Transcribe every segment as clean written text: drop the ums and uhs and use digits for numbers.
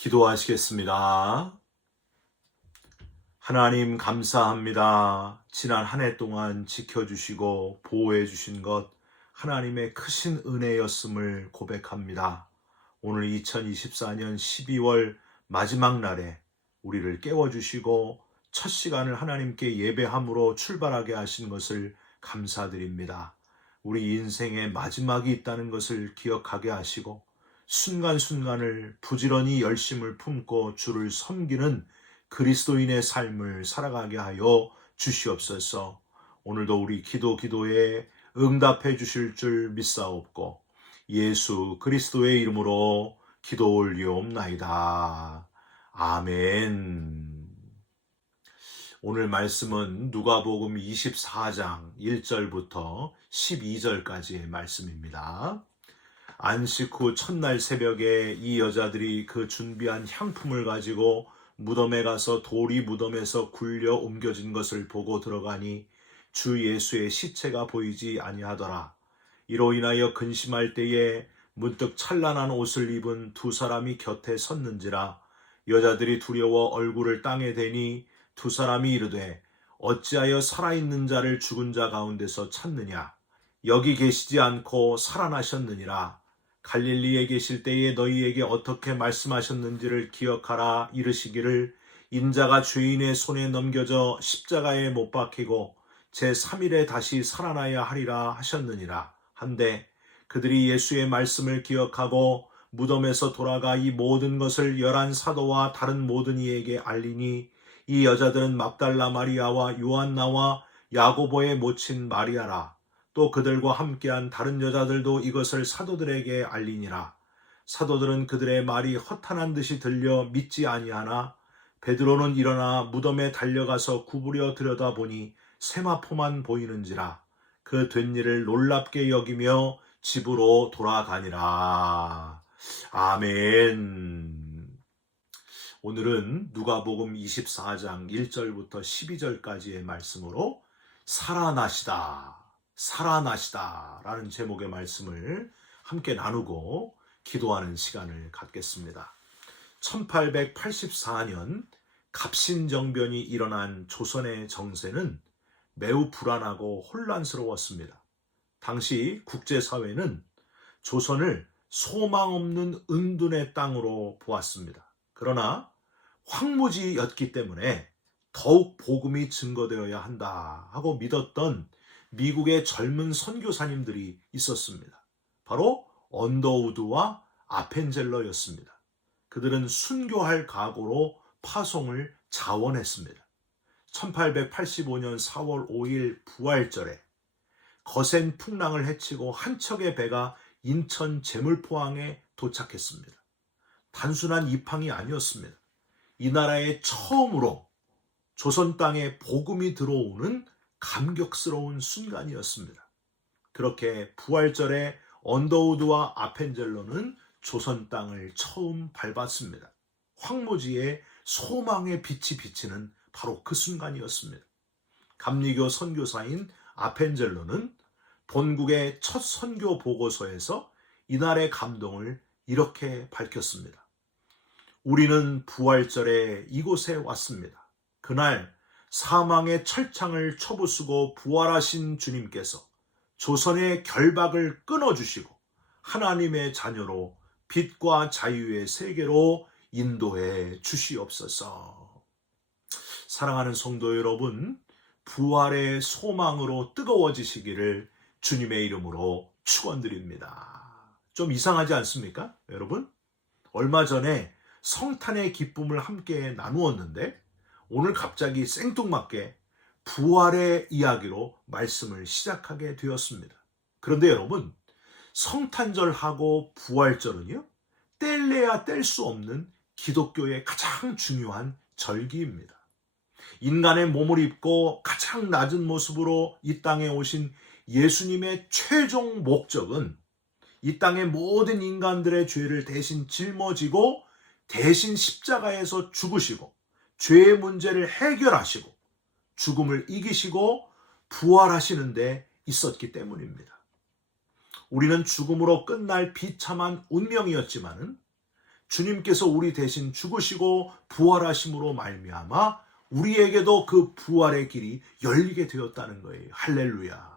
기도하시겠습니다. 하나님 감사합니다. 지난 한 해 동안 지켜주시고 보호해 주신 것 하나님의 크신 은혜였음을 고백합니다. 오늘 2024년 12월 마지막 날에 우리를 깨워주시고 첫 시간을 하나님께 예배함으로 출발하게 하신 것을 감사드립니다. 우리 인생의 마지막이 있다는 것을 기억하게 하시고 순간순간을 부지런히 열심을 품고 주를 섬기는 그리스도인의 삶을 살아가게 하여 주시옵소서. 오늘도 우리 기도에 응답해 주실 줄 믿사옵고 예수 그리스도의 이름으로 기도 올리옵나이다. 아멘. 오늘 말씀은 누가복음 24장 1절부터 12절까지의 말씀입니다. 안식 후 첫날 새벽에 이 여자들이 그 준비한 향품을 가지고 무덤에 가서 돌이 무덤에서 굴려 옮겨진 것을 보고 들어가니 주 예수의 시체가 보이지 아니하더라. 이로 인하여 근심할 때에 문득 찬란한 옷을 입은 두 사람이 곁에 섰는지라. 여자들이 두려워 얼굴을 땅에 대니 두 사람이 이르되 어찌하여 살아있는 자를 죽은 자 가운데서 찾느냐. 여기 계시지 않고 살아나셨느니라. 갈릴리에 계실 때에 너희에게 어떻게 말씀하셨는지를 기억하라. 이르시기를 인자가 죄인의 손에 넘겨져 십자가에 못 박히고 제3일에 다시 살아나야 하리라 하셨느니라. 한데 그들이 예수의 말씀을 기억하고 무덤에서 돌아가 이 모든 것을 11 사도와 다른 모든 이에게 알리니 이 여자들은 막달라 마리아와 요한나와 야고보의 모친 마리아라. 또 그들과 함께한 다른 여자들도 이것을 사도들에게 알리니라. 사도들은 그들의 말이 허탄한 듯이 들려 믿지 아니하나 베드로는 일어나 무덤에 달려가서 구부려 들여다보니 세마포만 보이는지라. 그 된 일을 놀랍게 여기며 집으로 돌아가니라. 아멘. 오늘은 누가복음 24장 1절부터 12절까지의 말씀으로 살아나시다 라는 제목의 말씀을 함께 나누고 기도하는 시간을 갖겠습니다. 1884년 갑신정변이 일어난 조선의 정세는 매우 불안하고 혼란스러웠습니다. 당시 국제사회는 조선을 소망 없는 은둔의 땅으로 보았습니다. 그러나 황무지였기 때문에 더욱 복음이 증거되어야 한다 하고 믿었던 미국의 젊은 선교사님들이 있었습니다. 바로 언더우드와 아펜젤러였습니다. 그들은 순교할 각오로 파송을 자원했습니다. 1885년 4월 5일 부활절에 거센 풍랑을 헤치고 한 척의 배가 인천 제물포항에 도착했습니다. 단순한 입항이 아니었습니다. 이 나라에 처음으로 조선 땅에 복음이 들어오는 감격스러운 순간이었습니다. 그렇게 부활절에 언더우드와 아펜젤러는 조선 땅을 처음 밟았습니다. 황무지에 소망의 빛이 비치는 바로 그 순간이었습니다. 감리교 선교사인 아펜젤러는 본국의 첫 선교 보고서에서 이날의 감동을 이렇게 밝혔습니다. 우리는 부활절에 이곳에 왔습니다. 그날 사망의 철창을 쳐부수고 부활하신 주님께서 조선의 결박을 끊어주시고 하나님의 자녀로 빛과 자유의 세계로 인도해 주시옵소서. 사랑하는 성도 여러분, 부활의 소망으로 뜨거워지시기를 주님의 이름으로 축원드립니다. 좀 이상하지 않습니까, 여러분? 얼마 전에 성탄의 기쁨을 함께 나누었는데 오늘 갑자기 생뚱맞게 부활의 이야기로 말씀을 시작하게 되었습니다. 그런데 여러분, 성탄절하고 부활절은요, 뗄래야 뗄 수 없는 기독교의 가장 중요한 절기입니다. 인간의 몸을 입고 가장 낮은 모습으로 이 땅에 오신 예수님의 최종 목적은 이 땅의 모든 인간들의 죄를 대신 짊어지고 대신 십자가에서 죽으시고 죄의 문제를 해결하시고 죽음을 이기시고 부활하시는 데 있었기 때문입니다. 우리는 죽음으로 끝날 비참한 운명이었지만은 주님께서 우리 대신 죽으시고 부활하심으로 말미암아 우리에게도 그 부활의 길이 열리게 되었다는 거예요. 할렐루야.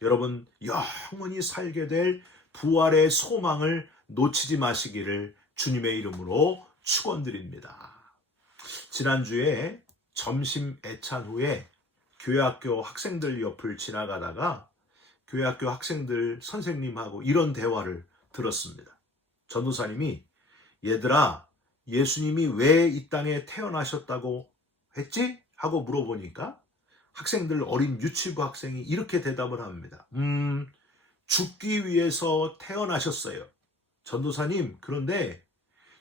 여러분, 영원히 살게 될 부활의 소망을 놓치지 마시기를 주님의 이름으로 축원드립니다. 지난주에 점심 애찬 후에 교회학교 학생들 옆을 지나가다가 교회학교 학생들 선생님하고 이런 대화를 들었습니다. 전도사님이 얘들아, 예수님이 왜 이 땅에 태어나셨다고 했지? 하고 물어보니까 학생들, 어린 유치부 학생이 이렇게 대답을 합니다. 죽기 위해서 태어나셨어요. 전도사님, 그런데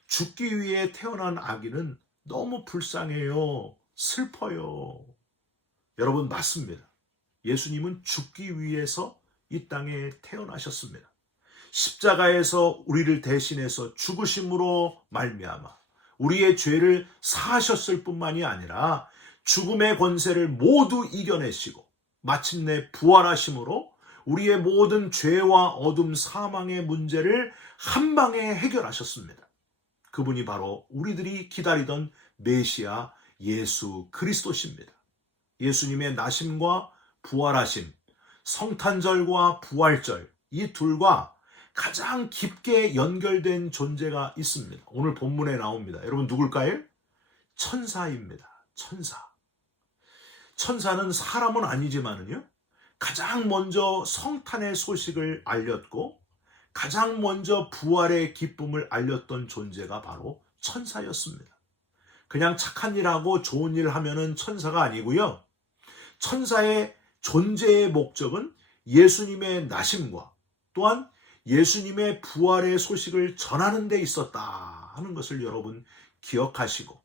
죽기 위해 태어난 아기는 너무 불쌍해요. 슬퍼요. 여러분, 맞습니다. 예수님은 죽기 위해서 이 땅에 태어나셨습니다. 십자가에서 우리를 대신해서 죽으심으로 말미암아 우리의 죄를 사하셨을 뿐만이 아니라 죽음의 권세를 모두 이겨내시고 마침내 부활하심으로 우리의 모든 죄와 어둠, 사망의 문제를 한 방에 해결하셨습니다. 그분이 바로 우리들이 기다리던 메시아 예수 그리스도십니다. 예수님의 나심과 부활하심, 성탄절과 부활절, 이 둘과 가장 깊게 연결된 존재가 있습니다. 오늘 본문에 나옵니다. 여러분, 누굴까요? 천사입니다. 천사. 천사는 사람은 아니지만은요, 가장 먼저 성탄의 소식을 알렸고 가장 먼저 부활의 기쁨을 알렸던 존재가 바로 천사였습니다. 그냥 착한 일하고 좋은 일 하면은 천사가 아니고요. 천사의 존재의 목적은 예수님의 나심과 또한 예수님의 부활의 소식을 전하는 데 있었다 하는 것을 여러분 기억하시고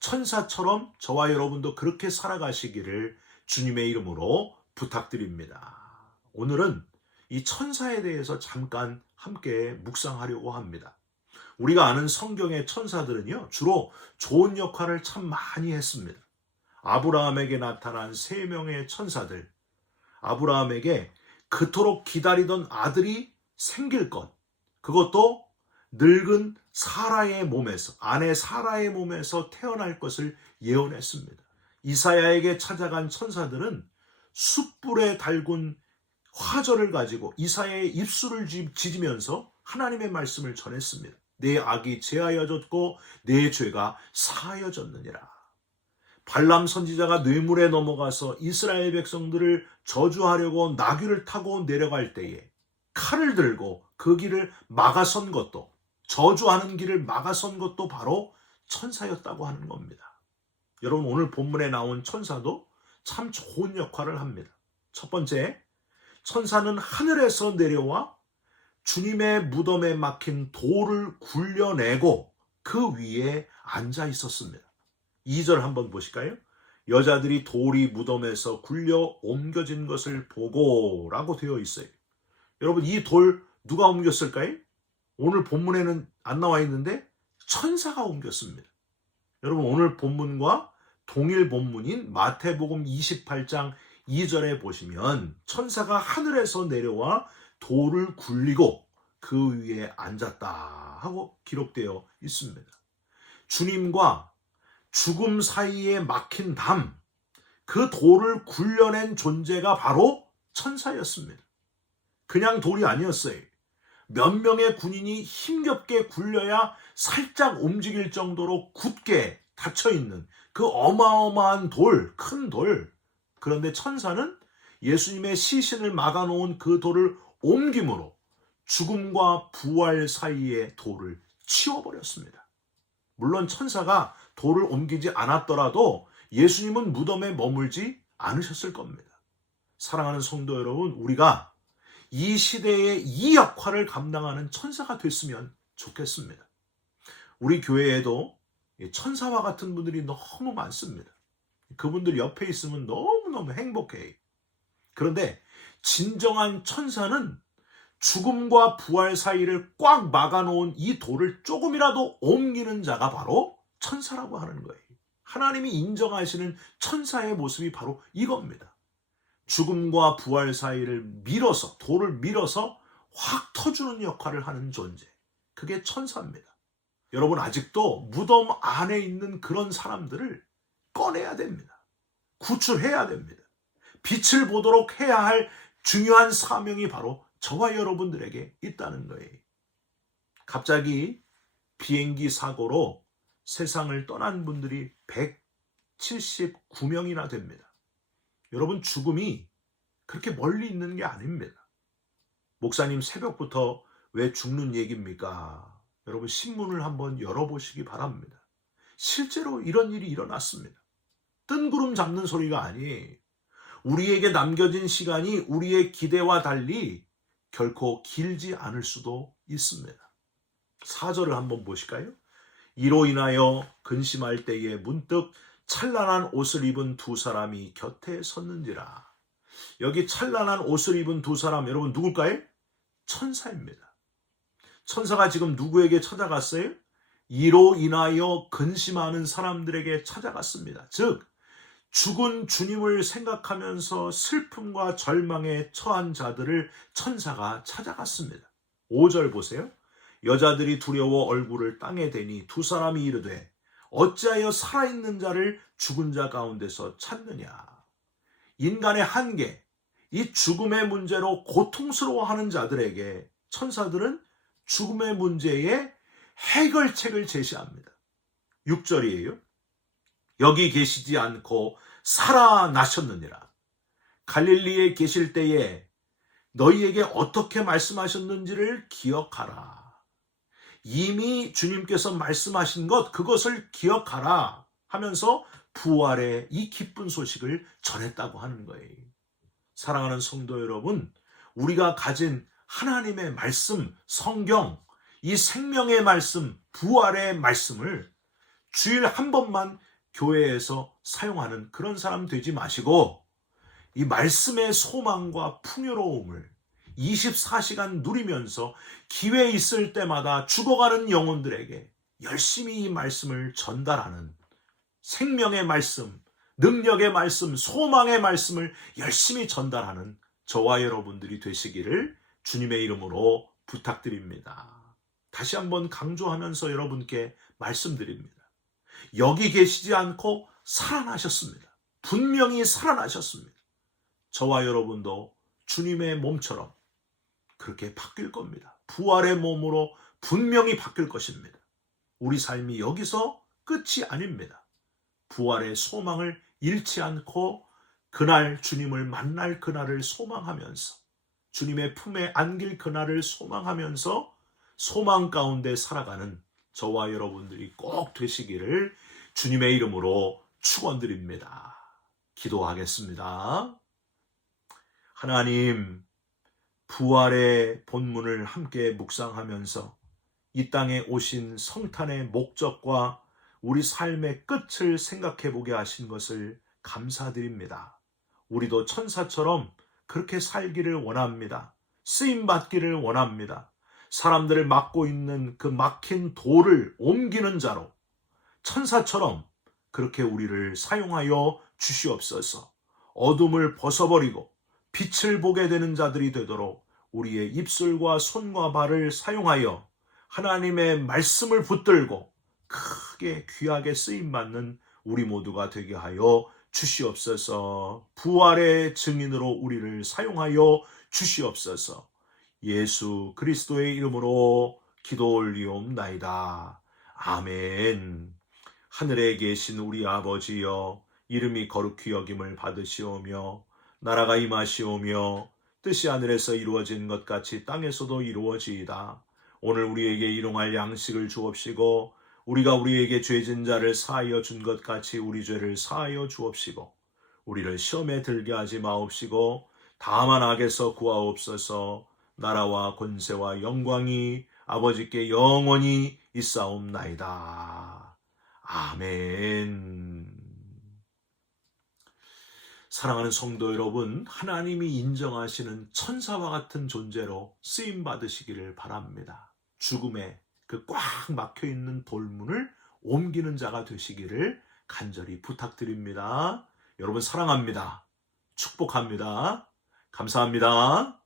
천사처럼 저와 여러분도 그렇게 살아가시기를 주님의 이름으로 부탁드립니다. 오늘은 이 천사에 대해서 잠깐 함께 묵상하려고 합니다. 우리가 아는 성경의 천사들은요, 주로 좋은 역할을 참 많이 했습니다. 아브라함에게 나타난 3명의 천사들, 아브라함에게 그토록 기다리던 아들이 생길 것, 그것도 늙은 사라의 몸에서, 아내 사라의 몸에서 태어날 것을 예언했습니다. 이사야에게 찾아간 천사들은 숯불에 달군 화절을 가지고 이사야의 입술을 짖으면서 하나님의 말씀을 전했습니다. 내 악이 제하여졌고 내 죄가 사하여졌느니라. 발람 선지자가 뇌물에 넘어가서 이스라엘 백성들을 저주하려고 나귀를 타고 내려갈 때에 칼을 들고 그 길을 막아선 것도, 저주하는 길을 막아선 것도 바로 천사였다고 하는 겁니다. 여러분, 오늘 본문에 나온 천사도 참 좋은 역할을 합니다. 첫 번째, 천사는 하늘에서 내려와 주님의 무덤에 막힌 돌을 굴려내고 그 위에 앉아 있었습니다. 2절 한번 보실까요? 여자들이 돌이 무덤에서 굴려 옮겨진 것을 보고 라고 되어 있어요. 여러분, 이 돌 누가 옮겼을까요? 오늘 본문에는 안 나와 있는데 천사가 옮겼습니다. 여러분, 오늘 본문과 동일 본문인 마태복음 28장 2절에 보시면 천사가 하늘에서 내려와 돌을 굴리고 그 위에 앉았다 하고 기록되어 있습니다. 주님과 죽음 사이에 막힌 담, 그 돌을 굴려낸 존재가 바로 천사였습니다. 그냥 돌이 아니었어요. 몇 명의 군인이 힘겹게 굴려야 살짝 움직일 정도로 굳게 닫혀있는 그 어마어마한 돌, 큰 돌. 그런데 천사는 예수님의 시신을 막아놓은 그 돌을 옮김으로 죽음과 부활 사이의 돌을 치워버렸습니다. 물론 천사가 돌을 옮기지 않았더라도 예수님은 무덤에 머물지 않으셨을 겁니다. 사랑하는 성도 여러분, 우리가 이 시대의 이 역할을 감당하는 천사가 됐으면 좋겠습니다. 우리 교회에도 천사와 같은 분들이 너무 많습니다. 그분들 옆에 있으면 너무너무 행복해요. 그런데 진정한 천사는 죽음과 부활 사이를 꽉 막아놓은 이 돌을 조금이라도 옮기는 자가 바로 천사라고 하는 거예요. 하나님이 인정하시는 천사의 모습이 바로 이겁니다. 죽음과 부활 사이를 밀어서, 돌을 밀어서 확 터주는 역할을 하는 존재. 그게 천사입니다. 여러분 아직도 무덤 안에 있는 그런 사람들을 꺼내야 됩니다. 구출해야 됩니다. 빛을 보도록 해야 할 중요한 사명이 바로 저와 여러분들에게 있다는 거예요. 갑자기 비행기 사고로 세상을 떠난 분들이 179명이나 됩니다. 여러분 죽음이 그렇게 멀리 있는 게 아닙니다. 목사님 새벽부터 왜 죽는 얘기입니까? 여러분 신문을 한번 열어보시기 바랍니다. 실제로 이런 일이 일어났습니다. 뜬구름 잡는 소리가 아니에요. 우리에게 남겨진 시간이 우리의 기대와 달리 결코 길지 않을 수도 있습니다. 4절을 한번 보실까요? 이로 인하여 근심할 때에 문득 찬란한 옷을 입은 두 사람이 곁에 섰는지라. 여기 찬란한 옷을 입은 두 사람 여러분 누굴까요? 천사입니다. 천사가 지금 누구에게 찾아갔어요? 이로 인하여 근심하는 사람들에게 찾아갔습니다. 즉 죽은 주님을 생각하면서 슬픔과 절망에 처한 자들을 천사가 찾아갔습니다. 5절 보세요. 여자들이 두려워 얼굴을 땅에 대니 두 사람이 이르되 어찌하여 살아있는 자를 죽은 자 가운데서 찾느냐. 인간의 한계, 이 죽음의 문제로 고통스러워하는 자들에게 천사들은 죽음의 문제에 해결책을 제시합니다. 6절이에요. 여기 계시지 않고 살아나셨느니라. 갈릴리에 계실 때에 너희에게 어떻게 말씀하셨는지를 기억하라. 이미 주님께서 말씀하신 것 그것을 기억하라 하면서 부활의 이 기쁜 소식을 전했다고 하는 거예요. 사랑하는 성도 여러분, 우리가 가진 하나님의 말씀, 성경, 이 생명의 말씀, 부활의 말씀을 주일 한 번만 교회에서 사용하는 그런 사람 되지 마시고 이 말씀의 소망과 풍요로움을 24시간 누리면서 기회 있을 때마다 죽어가는 영혼들에게 열심히 이 말씀을 전달하는 생명의 말씀, 능력의 말씀, 소망의 말씀을 열심히 전달하는 저와 여러분들이 되시기를 주님의 이름으로 부탁드립니다. 다시 한번 강조하면서 여러분께 말씀드립니다. 여기 계시지 않고 살아나셨습니다. 분명히 살아나셨습니다. 저와 여러분도 주님의 몸처럼 그렇게 바뀔 겁니다. 부활의 몸으로 분명히 바뀔 것입니다. 우리 삶이 여기서 끝이 아닙니다. 부활의 소망을 잃지 않고 그날 주님을 만날 그날을 소망하면서 주님의 품에 안길 그날을 소망하면서 소망 가운데 살아가는 저와 여러분들이 꼭 되시기를 주님의 이름으로 축원드립니다. 기도하겠습니다. 하나님, 부활의 본문을 함께 묵상하면서 이 땅에 오신 성탄의 목적과 우리 삶의 끝을 생각해 보게 하신 것을 감사드립니다. 우리도 천사처럼 그렇게 살기를 원합니다. 쓰임받기를 원합니다. 사람들을 막고 있는 그 막힌 돌을 옮기는 자로 천사처럼 그렇게 우리를 사용하여 주시옵소서. 어둠을 벗어버리고 빛을 보게 되는 자들이 되도록 우리의 입술과 손과 발을 사용하여 하나님의 말씀을 붙들고 크게 귀하게 쓰임받는 우리 모두가 되게 하여 주시옵소서. 부활의 증인으로 우리를 사용하여 주시옵소서. 예수 그리스도의 이름으로 기도 올리옵나이다. 아멘. 하늘에 계신 우리 아버지여, 이름이 거룩히 여김을 받으시오며 나라가 임하시오며 뜻이 하늘에서 이루어진 것 같이 땅에서도 이루어지이다. 오늘 우리에게 일용할 양식을 주옵시고 우리가 우리에게 죄진 자를 사하여 준 것 같이 우리 죄를 사하여 주옵시고 우리를 시험에 들게 하지 마옵시고 다만 악에서 구하옵소서. 나라와 권세와 영광이 아버지께 영원히 있사옵나이다. 아멘. 사랑하는 성도 여러분, 하나님이 인정하시는 천사와 같은 존재로 쓰임 받으시기를 바랍니다. 죽음에 그 꽉 막혀있는 돌문을 옮기는 자가 되시기를 간절히 부탁드립니다. 여러분 사랑합니다. 축복합니다. 감사합니다.